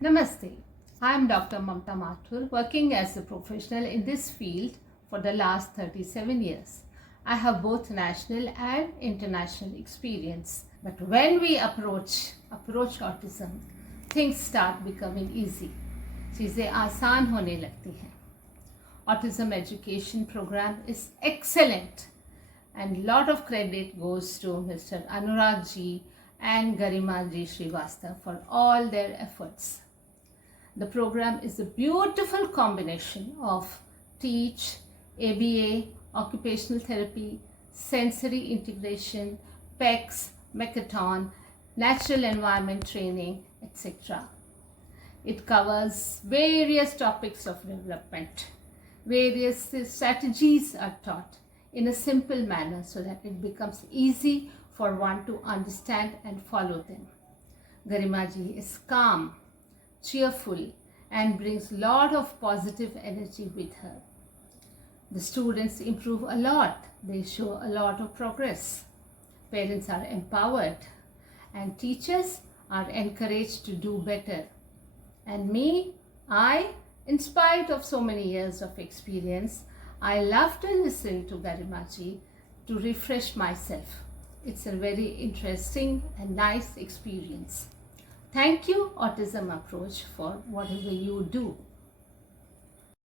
Namaste. I am Dr. Mamta Mathur, working as a professional in this field for the last 37 years. I have both national and international experience. But when we approach autism, things start becoming easy. चीज़ें आसान होने लगती हैं. Autism education program is excellent and lot of credit goes to Mr. Anurag ji and Garima ji Srivastav for all their efforts. The program is a beautiful combination of teach, ABA, occupational therapy, sensory integration, PECS, Mechaton, natural environment training, etc. It covers various topics of development. Various strategies are taught in a simple manner so that it becomes easy for one to understand and follow them. Garimaji is calm, cheerful, and brings lot of positive energy with her. The students improve a lot. They show a lot of progress. Parents are empowered and teachers are encouraged to do better. And me, in spite of so many years of experience, I love to listen to Garimaji to refresh myself. It's a very interesting and nice experience. Thank you, Autism Approach, for whatever you do.